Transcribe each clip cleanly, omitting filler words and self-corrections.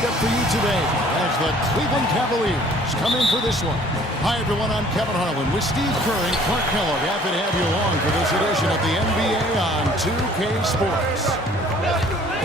lined up for you today as the Cleveland Cavaliers come in for this one. Hi, everyone. I'm Kevin Harlan with Steve Kerr and Clark Kellogg. Happy to have you along for this edition of the NBA on 2K Sports.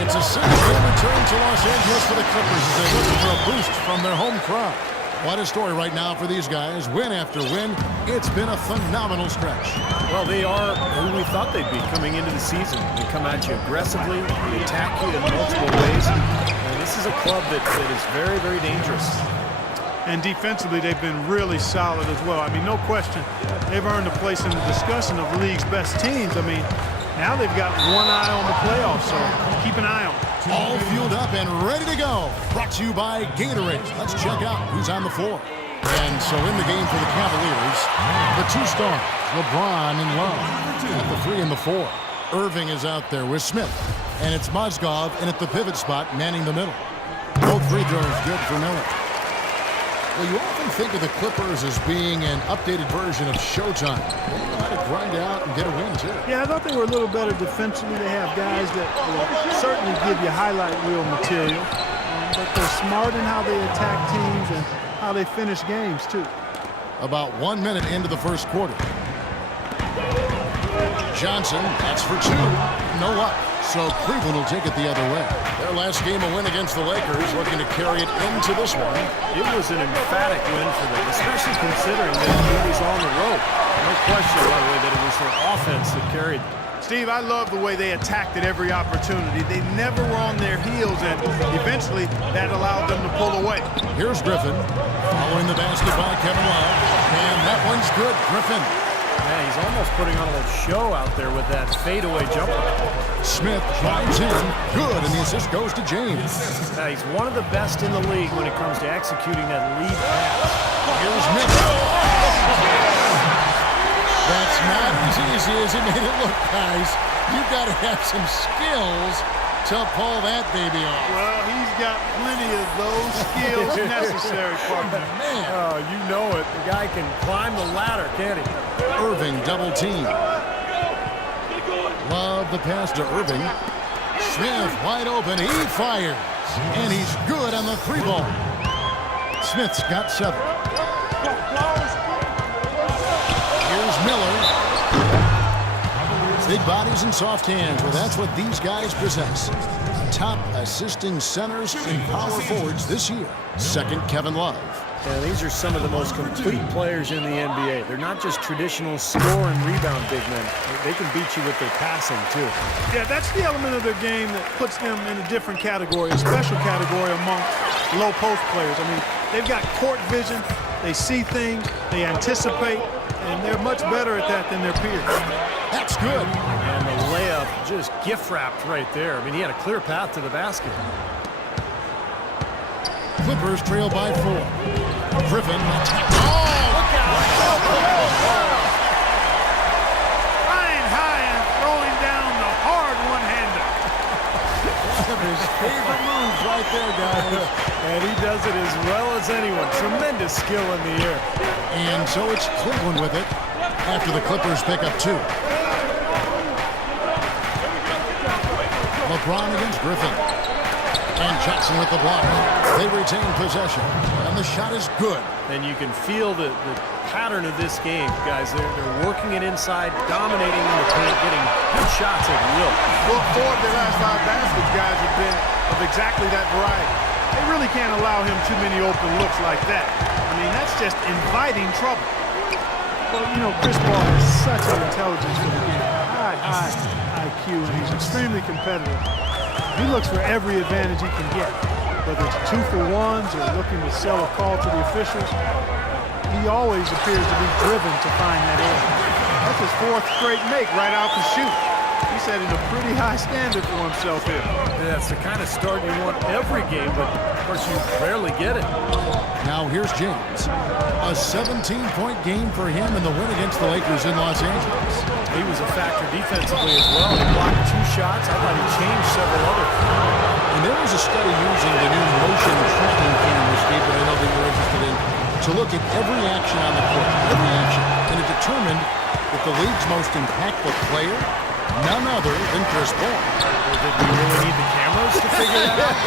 It's a single-game return to Los Angeles for the Clippers as they look for a boost from their home crowd. What a story right now for these guys. Win after win. It's been a phenomenal stretch. Well, they are who we thought they'd be coming into the season. They come at you aggressively. They attack you in multiple ways. And this is a club that is very, very dangerous. And defensively, they've been really solid as well. I mean, no question. They've earned a place in the discussion of the league's best teams. I mean, now they've got one eye on the playoffs, so keep an eye on them. All fueled up and ready to go. Brought to you by Gatorade. Let's check out who's on the floor. And so in the game for the Cavaliers, the two stars, LeBron and Love. At the 3 and the 4. Irving is out there with Smith. And it's Mozgov in at the pivot spot, manning the middle. Both free throws good for Miller. Well, you often think of the Clippers as being an updated version of Showtime. They know how to grind out and get a win, too. Yeah, I thought they were a little better defensively. They have guys that will certainly give you highlight reel material. But they're smart in how they attack teams and how they finish games, too. About 1 minute into the first quarter. Johnson, that's for 2. No luck. So Cleveland will take it the other way. Their last game a win against the Lakers, looking to carry it into this one. It was an emphatic win for them, especially considering that it was on the road. No question, by the way, that it was their offense that carried. Steve, I love the way they attacked at every opportunity. They never were on their heels, and eventually that allowed them to pull away. Here's Griffin, following the basket by Kevin Love. And that one's good, Griffin. Yeah, he's almost putting on a little show out there with that fadeaway jumper. Smith drives in. Good, and the assist goes to James. He's one of the best in the league when it comes to executing that lead pass. Here's Miller. That's not as easy as it made it look, guys. You've got to have some skills to pull that baby off. Well, he's got plenty of those skills necessary, partner. Man. Oh, you know it. The guy can climb the ladder, can't he? Irving double team. Love the pass to Irving. Smith wide open. He fires. And he's good on the 3 ball. Smith's got 7. Here's Miller. Big bodies and soft hands. Well, that's what these guys possess. Top assisting centers and power forwards this year. Second, Kevin Love. Yeah, these are some of the most complete players in the NBA. They're not just traditional score and rebound big men. They can beat you with their passing, too. Yeah, that's the element of their game that puts them in a different category, a special category among low post players. I mean, they've got court vision, they see things, they anticipate, and they're much better at that than their peers. That's good. And the layup just gift-wrapped right there. I mean, he had a clear path to the basket. Clippers trail by 4. Griffin attack. Oh, look out! Flying high and throwing down the hard one-hander. One of his favorite moves right there, guys. And he does it as well as anyone. Tremendous skill in the air. And so it's Cleveland with it after the Clippers pick up 2. LeBron against Griffin. And Jackson with the block. They retain possession. And the shot is good. And you can feel the pattern of this game, guys. They're working it inside, dominating in the paint, getting good shots at will. Well, 4 of their last 5 baskets, guys, have been of exactly that variety. They really can't allow him too many open looks like that. I mean, that's just inviting trouble. Well, you know, Chris Paul has such an intelligence for the game. High IQ, and he's extremely competitive. He looks for every advantage he can get, whether it's 2-for-1s or looking to sell a call to the officials. He always appears to be driven to find that edge. That's his 4th straight make right out the chute. He's setting a pretty high standard for himself here. That's the kind of start you want every game, but of course you rarely get it. Now here's James. A 17-point game for him in the win against the Lakers in Los Angeles. He was a factor defensively as well. He blocked 2 shots. I thought he changed several others. And there was a study using the new motion tracking camera, Steve, that I know that you're interested in, to look at every action on the court, every action. And it determined that the league's most impactful player none other than Chris Paul. Well, did we really need the cameras to figure that out?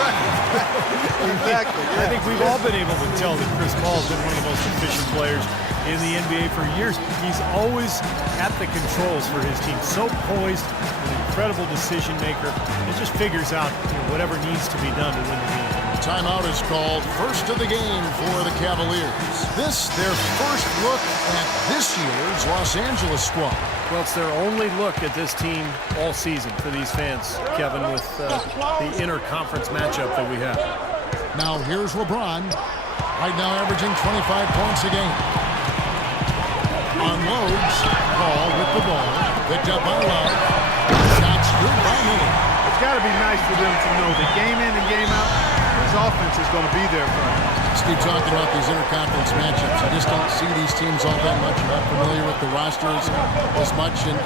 Exactly. I think we've all been able to tell that Chris Paul has been one of the most efficient players in the NBA for years. He's always at the controls for his team. So poised, an incredible decision maker. It just figures out whatever needs to be done to win the game. Timeout is called. First of the game for the Cavaliers. This, their first look at this year's Los Angeles squad. Well, it's their only look at this team all season for these fans, Kevin, with the inter-conference matchup that we have. Now here's LeBron, right now averaging 25 points a game. Unloads, Paul with the ball, picked up by Love. Shots good by Miller. It's got to be nice for them to know that game in and game out, his offense is going to be there for him. Steve talking about these interconference matchups. You just don't see these teams all that much. You're not familiar with the rosters as much, and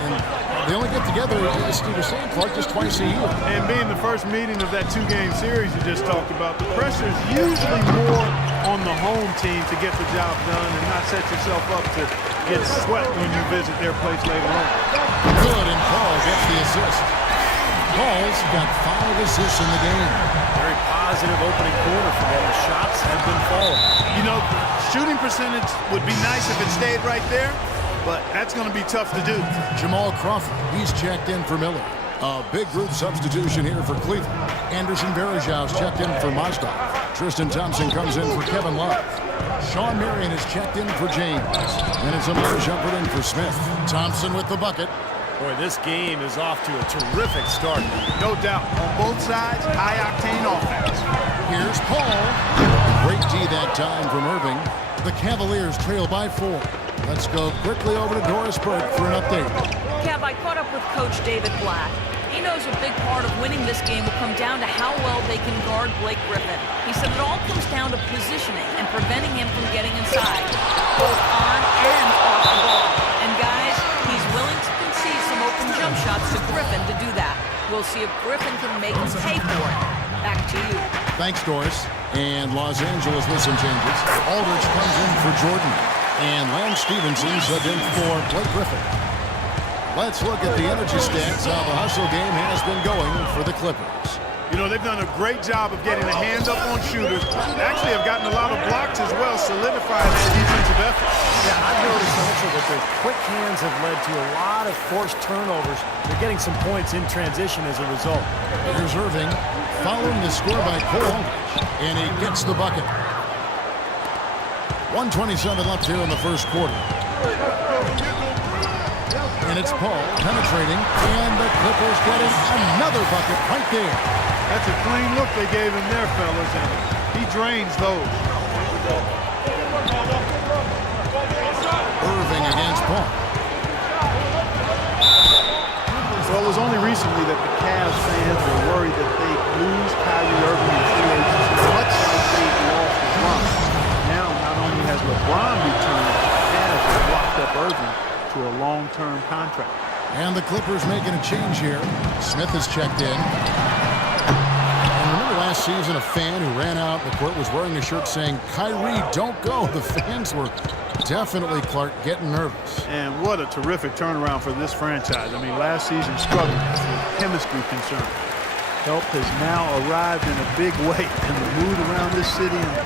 they only get together, as Steve was saying, Clark, just twice a year. And being the first meeting of that two-game series you just talked about, the pressure is usually more on the home team to get the job done and not set yourself up to get swept when you visit their place later on. Good, and Paul gets the assist. Paul's got 5 assists in the game. Very positive opening quarter for them. The shots have been falling. You know, shooting percentage would be nice if it stayed right there, but that's going to be tough to do. Jamal Crawford, he's checked in for Miller. A big group substitution here for Cleveland. Anderson Varejão's checked in for Mazdov. Tristan Thompson comes in for Kevin Love. Sean Marion is checked in for James. And it's Amir Shumpert in for Smith. Thompson with the bucket. Boy, this game is off to a terrific start. No doubt. On both sides, high-octane offense. Here's Paul. Great D that time from Irving. The Cavaliers trail by 4. Let's go quickly over to Doris Burke for an update. Kev, I caught up with Coach David Blatt. He knows a big part of winning this game will come down to how well they can guard Blake Griffin. He said it all comes down to positioning and preventing him from getting inside, both on and off the ball. And guys, he's willing to concede some open jump shots to Griffin to do that. We'll see if Griffin can make him pay for it. Back to you. Thanks, Doris. And Los Angeles with some changes. Aldridge comes in for Jordan. And Lance Stevenson subbed in for Blake Griffin. Let's look at the energy stats, how the hustle game has been going for the Clippers. You know, they've done a great job of getting a hand up on shooters. They actually have gotten a lot of blocks as well, solidifying that defensive effort. Yeah, I've noticed also that their quick hands have led to a lot of forced turnovers. They're getting some points in transition as a result. Here's Irving, following the score by Cole Aldridge, and he gets the bucket. 1:27 left here in the first quarter. And it's Paul penetrating, and the Clippers getting another bucket right there. That's a clean look they gave him there, fellas, and he drains those. Irving against Paul. Well, it was only recently that the Cavs fans were worried that they'd lose Kyrie Irving in free agency, much like they lost LeBron. Now, not only has LeBron returned, the Cavs have locked up Irving to a long-term contract. And the Clippers making a change here. Smith is checked in. And remember last season, a fan who ran out in the court was wearing a shirt saying, "Kyrie, don't go." The fans were definitely, Clark, getting nervous. And what a terrific turnaround for this franchise. I mean, last season struggled with chemistry concern. Help has now arrived in a big way, and the mood around this city and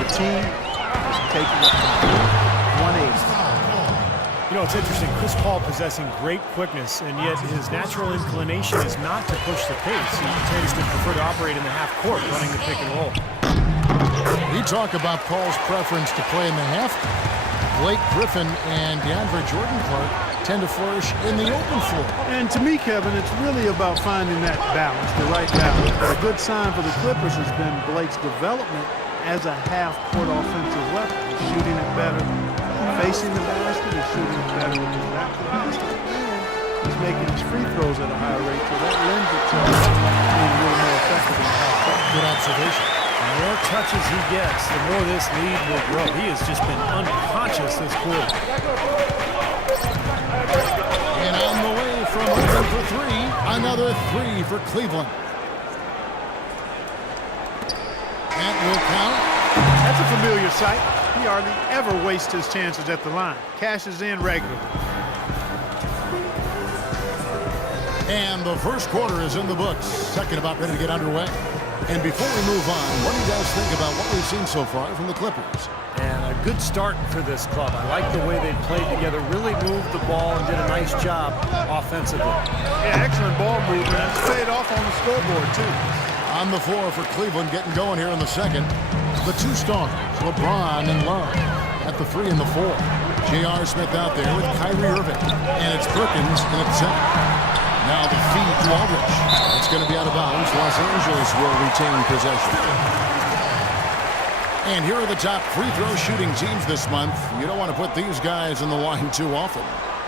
the team is taking a complete 180. You know, it's interesting. Chris Paul possessing great quickness, and yet his natural inclination is not to push the pace. He tends to prefer to operate in the half court, running the pick and roll. We talk about Paul's preference to play in the half. Blake Griffin and DeAndre Jordan, Clark, tend to flourish in the open floor. And to me, Kevin, it's really about finding that balance, the right balance. But a good sign for the Clippers has been Blake's development as a half-court offensive weapon. He's shooting it better, facing the basket, he's shooting it better with his back to the basket, and he's making his free throws at a higher rate, so that lends itself to being a little more effective in the half-court. Good observation. The more touches he gets, the more this lead will grow. He has just been unconscious this quarter. And on the way from open for 3, another 3 for Cleveland. That will count. That's a familiar sight. He hardly ever wastes his chances at the line. Cashes in regularly. And the first quarter is in the books. Second about ready to get underway. And before we move on, what do you guys think about what we've seen so far from the Clippers? And a good start for this club. I like the way they played together, really moved the ball and did a nice job offensively. Yeah, excellent ball movement. It's paid off on the scoreboard, too. On the floor for Cleveland, getting going here in the second. The two stars, LeBron and Love, at the 3 and the 4. J.R. Smith out there with Kyrie Irving. And it's Perkins in at center. Now the feed to Aldridge. It's going to be out of bounds. Los Angeles will retain possession. And here are the top free throw shooting teams this month. You don't want to put these guys in the line too often.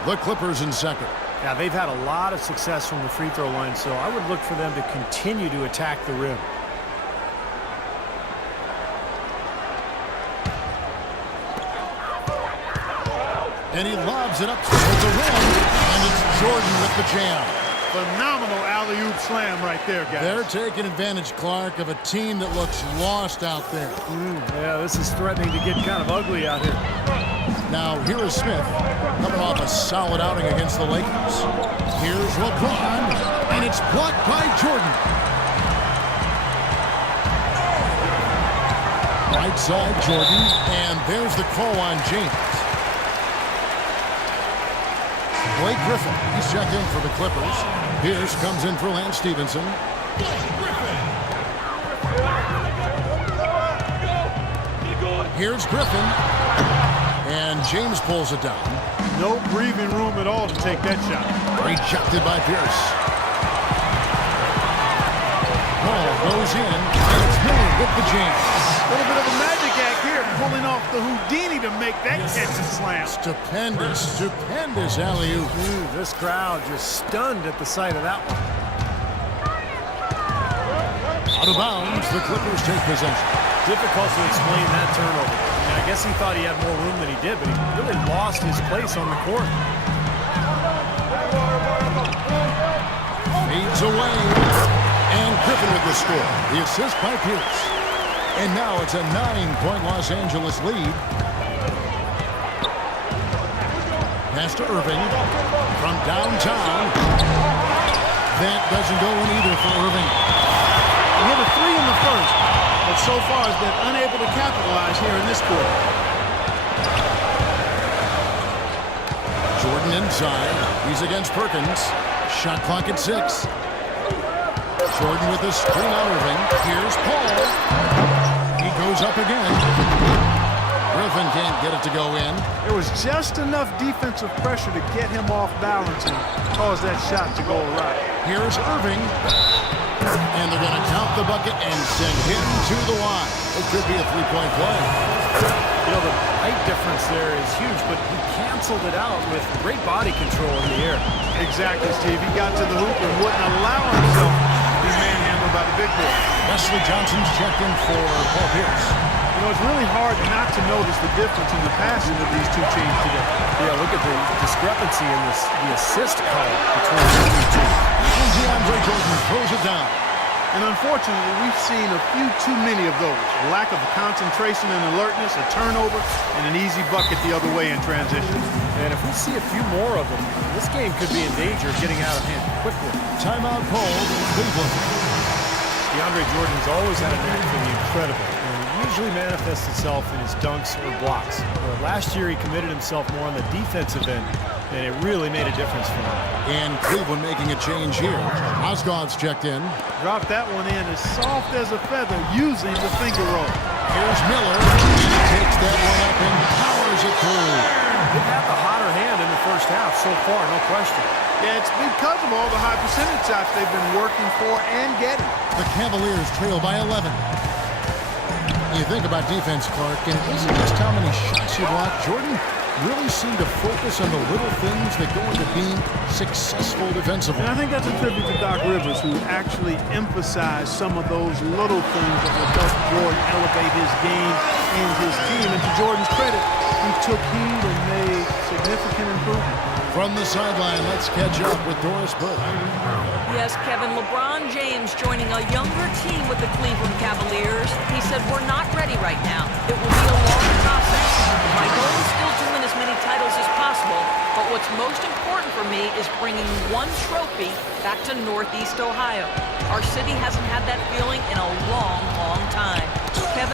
The Clippers in second. Yeah, they've had a lot of success from the free throw line, so I would look for them to continue to attack the rim. And he lobs it up towards the rim, and it's Jordan with the jam. Phenomenal alley-oop slam right there, guys. They're taking advantage, Clark, of a team that looks lost out there. Yeah, this is threatening to get kind of ugly out here. Now, here is Smith, coming off a solid outing against the Lakers. Here's LeBron, and it's blocked by Jordan. Right side, Jordan, and there's the call on James. Blake Griffin, he's checked in for the Clippers. Pierce comes in for Lance Stevenson. Here's Griffin. And James pulls it down. No breathing room at all to take that shot. Rejected by Pierce. Ball goes in, and it's Miller with the jam. A little bit of a magic act here, pulling off the Houdini to make that catch and slam. Stupendous alley-oop. This crowd just stunned at the sight of that one. Out of bounds, the Clippers take possession. Difficult to explain that turnover. I guess he thought he had more room than he did, but he really lost his place on the court. Fades away. And Griffin with the score. The assist by Pierce. And now it's a 9-point Los Angeles lead. Pass to Irving from downtown. That doesn't go in either for Irving. He hit a 3 in the first, but so far has been unable to capitalize here in this quarter. Jordan inside. He's against Perkins. Shot clock at 6. Jordan with the screen on Irving. Here's Paul. He goes up again. Griffin can't get it to go in. There was just enough defensive pressure to get him off balance and cause that shot to go awry. Here's Irving. And they're going to count the bucket and send him to the line. It could be a 3-point play. You know, the height difference there is huge, but he canceled it out with great body control in the air. Exactly, Steve. He got to the hoop and wouldn't allow himself to be manhandled by the big boy. Wesley Johnson's checked in for Paul Pierce. You know, it's really hard not to notice the difference in the passing of these two teams today. Yeah, look at the discrepancy in the assist column between the two teams. And DeAndre Jordan throws it down. And unfortunately, we've seen a few too many of those. A lack of concentration and alertness, a turnover, and an easy bucket the other way in transition. And if we see a few more of them, this game could be in danger of getting out of hand quickly. Timeout called in Cleveland. DeAndre Jordan's always had a knack for the incredible, and it usually manifests itself in his dunks or blocks. Last year, he committed himself more on the defensive end, and it really made a difference for him. And Cleveland making a change here. Osgood's checked in. Dropped that one in as soft as a feather using the finger roll. Here's Miller. And he takes that one up and powers it through. They've had the hotter hand in the first half so far, no question. Yeah, it's because of all the high percentage shots they've been working for and getting. The Cavaliers trail by 11. You think about defense, Clark, and it isn't just how many shots you block. Jordan really seemed to focus on the little things that go into being successful defensively. And I think that's a tribute to Doc Rivers, who actually emphasized some of those little things that will help Jordan elevate his game and his team. And to Jordan's credit, he took heed and made significant improvement. From the sideline, let's catch up with Doris Burke. Yes, Kevin, LeBron James joining a younger team with the Cleveland Cavaliers. He said, "We're not ready right now. It will be a long process. My goal is still to win as many titles as possible, but what's what's most important for me is bringing one trophy back to Northeast Ohio. Our city hasn't had that feeling in a long, long time.